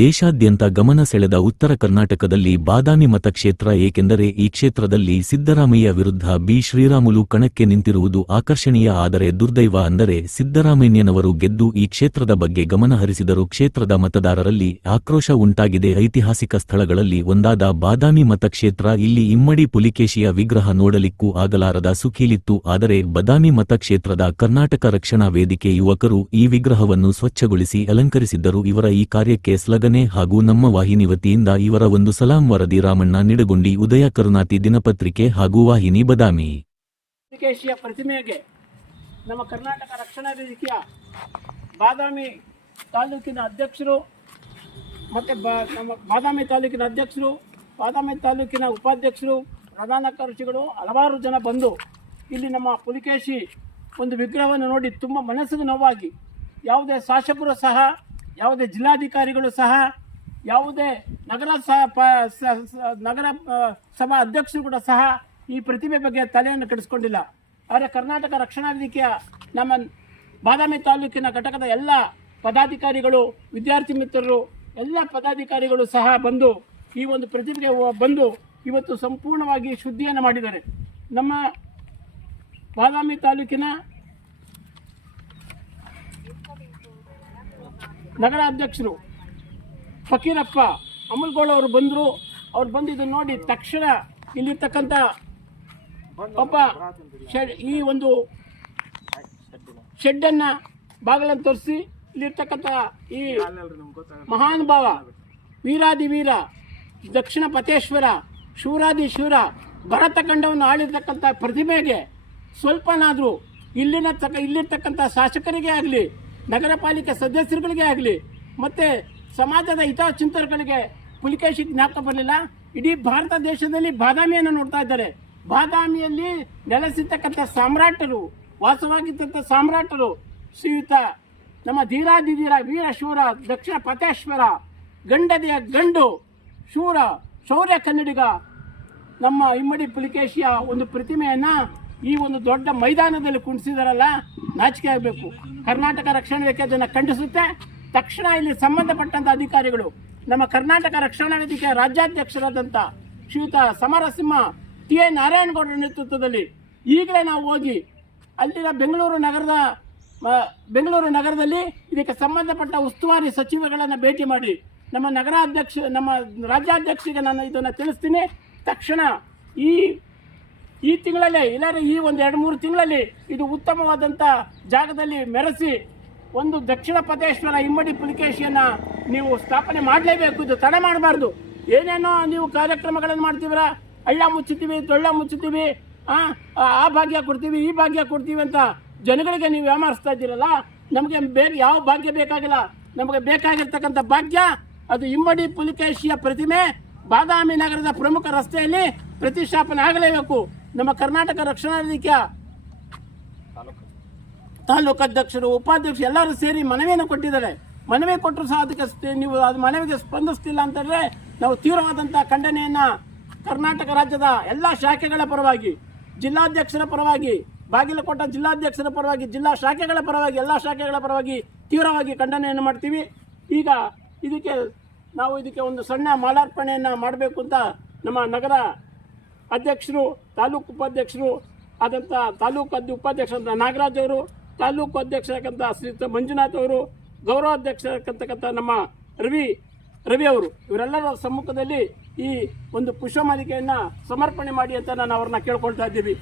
ದೇಶಾದ್ಯಂತ ಗಮನ ಸೆಳೆದ ಉತ್ತರ ಕರ್ನಾಟಕದಲ್ಲಿ ಬಾದಾಮಿ ಮತಕ್ಷೇತ್ರ, ಏಕೆಂದರೆ ಈ ಕ್ಷೇತ್ರದಲ್ಲಿ ಸಿದ್ದರಾಮಯ್ಯ ವಿರುದ್ಧ ಬಿ. ಶ್ರೀರಾಮುಲು ಕಣಕ್ಕೆ ನಿಂತಿರುವುದು ಆಕರ್ಷಣೀಯ, ಆದರೆ ದುರ್ದೈವ ಅಂದರೆ ಸಿದ್ದರಾಮಯ್ಯನವರು ಗೆದ್ದು ಈ ಕ್ಷೇತ್ರದ ಬಗ್ಗೆ ಗಮನ ಹರಿಸಿದರು ಕ್ಷೇತ್ರದ ಮತದಾರರಲ್ಲಿ ಆಕ್ರೋಶ ಉಂಟಾಗಿದೆ. ಐತಿಹಾಸಿಕ ಸ್ಥಳಗಳಲ್ಲಿ ಒಂದಾದ ಬಾದಾಮಿ ಮತಕ್ಷೇತ್ರ, ಇಲ್ಲಿ ಇಮ್ಮಡಿ ಪುಲಿಕೇಶಿಯ ವಿಗ್ರಹ ನೋಡಲಿಕ್ಕೂ ಆಗಲಾರದ ಸುಖೀಲಿತ್ತು, ಆದರೆ ಬದಾಮಿ ಮತಕ್ಷೇತ್ರದ ಕರ್ನಾಟಕ ರಕ್ಷಣಾ ವೇದಿಕೆ ಯುವಕರು ಈ ವಿಗ್ರಹವನ್ನು ಸ್ವಚ್ಛಗೊಳಿಸಿ ಅಲಂಕರಿಸಿದ್ದರು. ಇವರ ಈ ಕಾರ್ಯಕ್ಕೆ ಸ್ಲಗನೆ ಹಾಗೂ ನಮ್ಮ ವಾಹಿನಿ ವತಿಯಿಂದ ಇವರ ಒಂದು ಸಲಾಂ ವರದಿ ರಾಮಣ್ಣ ನಿಡಗುಂಡಿ ಉದಯ ಕರುನಾತಿ ದಿನಪತ್ರಿಕೆ ಹಾಗೂ ವಾಹಿನಿ ಬದಾಮಿ. ಪ್ರತಿಮೆಗೆ ನಮ್ಮ ಕರ್ನಾಟಕ ರಕ್ಷಣಾ ವೇದಿಕೆಯ ಬಾದಾಮಿ ತಾಲೂಕಿನ ಅಧ್ಯಕ್ಷರು ಮತ್ತು ನಮ್ಮ ಬಾದಾಮಿ ತಾಲೂಕಿನ ಅಧ್ಯಕ್ಷರು, ಬಾದಾಮಿ ತಾಲೂಕಿನ ಉಪಾಧ್ಯಕ್ಷರು, ಪ್ರಧಾನ ಕಾರ್ಯದರ್ಶಿಗಳು ಹಲವಾರು ಜನ ಬಂದು ಇಲ್ಲಿ ನಮ್ಮ ಪುಲಿಕೇಶಿ ಒಂದು ವಿಗ್ರಹವನ್ನು ನೋಡಿ ತುಂಬ ಮನಸ್ಸಿಗೆ ನೋವಾಗಿ ಯಾವುದೇ ಶಾಸಕರು ಸಹ ಯಾವುದೇ ಜಿಲ್ಲಾಧಿಕಾರಿಗಳು ಸಹ ಯಾವುದೇ ನಗರ ಪ ಸ- ಸ- ನಗರ ಸಭಾ ಅಧ್ಯಕ್ಷರು ಕೂಡ ಸಹ ಈ ಪ್ರತಿಭೆ ಬಗ್ಗೆ ತಲೆಯನ್ನು ಕೆಡಿಸ್ಕೊಂಡಿಲ್ಲ. ಆದರೆ ಕರ್ನಾಟಕ ರಕ್ಷಣಾ ವೇದಿಕೆಯ ನಮ್ಮ ಬಾದಾಮಿ ತಾಲೂಕಿನ ಘಟಕದ ಎಲ್ಲ ಪದಾಧಿಕಾರಿಗಳು, ವಿದ್ಯಾರ್ಥಿ ಮಿತ್ರರು, ಎಲ್ಲ ಪದಾಧಿಕಾರಿಗಳು ಸಹ ಬಂದು ಈ ಒಂದು ಪ್ರತಿಭೆಗೆ ಬಂದು ಇವತ್ತು ಸಂಪೂರ್ಣವಾಗಿ ಶುದ್ಧಿಯನ್ನು ಮಾಡಿದ್ದಾರೆ. ನಮ್ಮ ಬಾದಾಮಿ ತಾಲೂಕಿನ ನಗರ ಅಧ್ಯಕ್ಷರು ಫಕೀರಪ್ಪ ಅಮಲ್ಗೌಡ ಅವರು ಬಂದರು. ಅವ್ರು ಬಂದಿದ್ದು ನೋಡಿ ತಕ್ಷಣ ಇಲ್ಲಿರ್ತಕ್ಕಂಥ ಒಬ್ಬ ಶೆಡ್ ಈ ಒಂದು ಶೆಡ್ಡನ್ನು ಬಾಗಿಲನ್ನು ತೋರಿಸಿ ಇಲ್ಲಿರ್ತಕ್ಕಂಥ ಈ ಮಹಾನುಭಾವ ವೀರಾದಿ ವೀರ ದಕ್ಷಿಣ ಪತೇಶ್ವರ ಶಿವರಾದಿ ಶಿವರ ಭರತ ಖಂಡವನ್ನು ಆಳಿರ್ತಕ್ಕಂಥ ಪ್ರತಿಭೆಗೆ ಸ್ವಲ್ಪನಾದರೂ ಇಲ್ಲಿನ ತಕ್ಕ ಇಲ್ಲಿರ್ತಕ್ಕಂಥ ಶಾಸಕರಿಗೆ ಆಗಲಿ ನಗರ ಪಾಲಿಕೆ ಸದಸ್ಯರುಗಳಿಗೆ ಆಗಲಿ, ಮತ್ತು ಸಮಾಜದ ಹಿತಚಿಂತಕರಿಗೆ ಪುಲಿಕೇಶಿ ಜ್ಞಾಪಕ ಬರಲಿಲ್ಲ. ಇಡೀ ಭಾರತ ದೇಶದಲ್ಲಿ ಬಾದಾಮಿಯನ್ನು ನೋಡ್ತಾ ಇದ್ದಾರೆ. ಬಾದಾಮಿಯಲ್ಲಿ ನೆಲೆಸಿರ್ತಕ್ಕಂಥ ಸಾಮ್ರಾಟರು ವಾಸವಾಗಿದ್ದಂಥ ಸಾಮ್ರಾಟರು, ಶ್ರೀಯುತ ನಮ್ಮ ಧೀರಾದಿಧೀರ ವೀರ ಶೂರ ದಕ್ಷಿಣ ಪತೇಶ್ವರ ಗಂಡದೆಯ ಗಂಡು, ಶೂರ, ಶೌರ್ಯ ಕನ್ನಡಿಗ ನಮ್ಮ ಇಮ್ಮಡಿ ಪುಲಿಕೇಶಿಯ ಒಂದು ಪ್ರತಿಮೆಯನ್ನು ಈ ಒಂದು ದೊಡ್ಡ ಮೈದಾನದಲ್ಲಿ ಕುಣಿಸಿದಾರಲ್ಲ ನಾಚಿಕೆ ಆಗಬೇಕು. ಕರ್ನಾಟಕ ರಕ್ಷಣಾ ವೇದಿಕೆ ಅದನ್ನು ಖಂಡಿಸುತ್ತೆ. ತಕ್ಷಣ ಇಲ್ಲಿ ಸಂಬಂಧಪಟ್ಟಂಥ ಅಧಿಕಾರಿಗಳು, ನಮ್ಮ ಕರ್ನಾಟಕ ರಕ್ಷಣಾ ವೇದಿಕೆ ರಾಜ್ಯಾಧ್ಯಕ್ಷರಾದಂಥ ಶ್ರೀಯುತ ಸಮರಸಿಂಹ ಟಿ ಎ ನಾರಾಯಣಗೌಡರ ನೇತೃತ್ವದಲ್ಲಿ ಈಗಲೇ ನಾವು ಹೋಗಿ ಅಲ್ಲಿನ ಬೆಂಗಳೂರು ನಗರದ ಬೆಂಗಳೂರು ನಗರದಲ್ಲಿ ಇದಕ್ಕೆ ಸಂಬಂಧಪಟ್ಟ ಉಸ್ತುವಾರಿ ಸಚಿವಗಳನ್ನು ಭೇಟಿ ಮಾಡಿ ನಮ್ಮ ನಗರಾಧ್ಯಕ್ಷ, ನಮ್ಮ ರಾಜ್ಯಾಧ್ಯಕ್ಷರಿಗೆ ನಾನು ಇದನ್ನು ತಿಳಿಸ್ತೀನಿ. ತಕ್ಷಣ ಈ ಈ ತಿಂಗಳಲ್ಲೇ, ಇಲ್ಲಾದ್ರೆ ಈ ಒಂದು ಎರಡು ಮೂರು ತಿಂಗಳಲ್ಲಿ ಇದು ಉತ್ತಮವಾದಂಥ ಜಾಗದಲ್ಲಿ ಮೆರೆಸಿ ಒಂದು ದಕ್ಷಿಣ ಪದೇಶ್ವರ ಇಮ್ಮಡಿ ಪುಲಿಕೇಶಿಯನ್ನು ನೀವು ಸ್ಥಾಪನೆ ಮಾಡಲೇಬೇಕು, ಇದು ತಡೆ ಮಾಡಬಾರ್ದು. ಏನೇನೋ ನೀವು ಕಾರ್ಯಕ್ರಮಗಳನ್ನು ಮಾಡ್ತೀವ್ರ ಹಳ್ಳ ಮುಚ್ಚುತ್ತೀವಿ ದೊಳ್ಳ ಮುಚ್ಚುತ್ತೀವಿ ಆ ಭಾಗ್ಯ ಕೊಡ್ತೀವಿ, ಈ ಭಾಗ್ಯ ಕೊಡ್ತೀವಿ ಅಂತ ಜನಗಳಿಗೆ ನೀವು ವ್ಯಾಮರಿಸ್ತಾ ಇದ್ದೀರಲ್ಲ, ನಮಗೆ ಬೇರೆ ಯಾವ ಭಾಗ್ಯ ಬೇಕಾಗಿಲ್ಲ. ನಮಗೆ ಬೇಕಾಗಿರ್ತಕ್ಕಂಥ ಭಾಗ್ಯ, ಅದು ಇಮ್ಮಡಿ ಪುಲಿಕೇಶಿಯ ಪ್ರತಿಮೆ, ಬಾದಾಮಿ ನಗರದ ಪ್ರಮುಖ ರಸ್ತೆಯಲ್ಲಿ ಪ್ರತಿಷ್ಠಾಪನೆ ಆಗಲೇಬೇಕು. ನಮ್ಮ ಕರ್ನಾಟಕ ರಕ್ಷಣಾ ವೇದಿಕೆಯ ತಾಲೂಕು ಅಧ್ಯಕ್ಷರು, ಉಪಾಧ್ಯಕ್ಷರು ಎಲ್ಲರೂ ಸೇರಿ ಮನವಿಯನ್ನು ಕೊಟ್ಟಿದ್ದಾರೆ. ಮನವಿ ಕೊಟ್ಟರು ಸಹ ಅದಕ್ಕೆ ನೀವು ಅದು ಮನವಿಗೆ ಸ್ಪಂದಿಸ್ತಿಲ್ಲ ಅಂತಂದರೆ ನಾವು ತೀವ್ರವಾದಂಥ ಖಂಡನೆಯನ್ನು ಕರ್ನಾಟಕ ರಾಜ್ಯದ ಎಲ್ಲ ಶಾಖೆಗಳ ಪರವಾಗಿ, ಜಿಲ್ಲಾಧ್ಯಕ್ಷರ ಪರವಾಗಿ, ಬಾಗಿಲಕೋಟೆ ಜಿಲ್ಲಾಧ್ಯಕ್ಷರ ಪರವಾಗಿ, ಜಿಲ್ಲಾ ಶಾಖೆಗಳ ಪರವಾಗಿ, ಎಲ್ಲ ಶಾಖೆಗಳ ಪರವಾಗಿ ತೀವ್ರವಾಗಿ ಖಂಡನೆಯನ್ನು ಮಾಡ್ತೀವಿ. ಈಗ ಇದಕ್ಕೆ ನಾವು ಇದಕ್ಕೆ ಒಂದು ಸಣ್ಣ ಮಾಲಾರ್ಪಣೆಯನ್ನು ಮಾಡಬೇಕು ಅಂತ ನಮ್ಮ ನಗರ ಅಧ್ಯಕ್ಷರು, ತಾಲೂಕು ಉಪಾಧ್ಯಕ್ಷರು ಆದಂಥ ತಾಲೂಕು ಅಧ್ಯ ಉಪಾಧ್ಯಕ್ಷರಂಥ ನಾಗರಾಜ್ ಅವರು, ತಾಲೂಕು ಅಧ್ಯಕ್ಷರಾದಂಥ ಶ್ರೀಯುತ ಮಂಜುನಾಥ್ ಅವರು ಗೌರವಾಧ್ಯಕ್ಷರಾಗತಕ್ಕಂಥ ನಮ್ಮ ರವಿ ರವಿ ಅವರು. ಇವರೆಲ್ಲರ ಸಮ್ಮುಖದಲ್ಲಿ ಈ ಒಂದು ಪುಷ್ಪಮಾಲಿಕೆಯನ್ನು ಸಮರ್ಪಣೆ ಮಾಡಿ ಅಂತ ನಾನು ಅವ್ರನ್ನ ಕೇಳ್ಕೊಳ್ತಾ ಇದ್ದೀವಿ.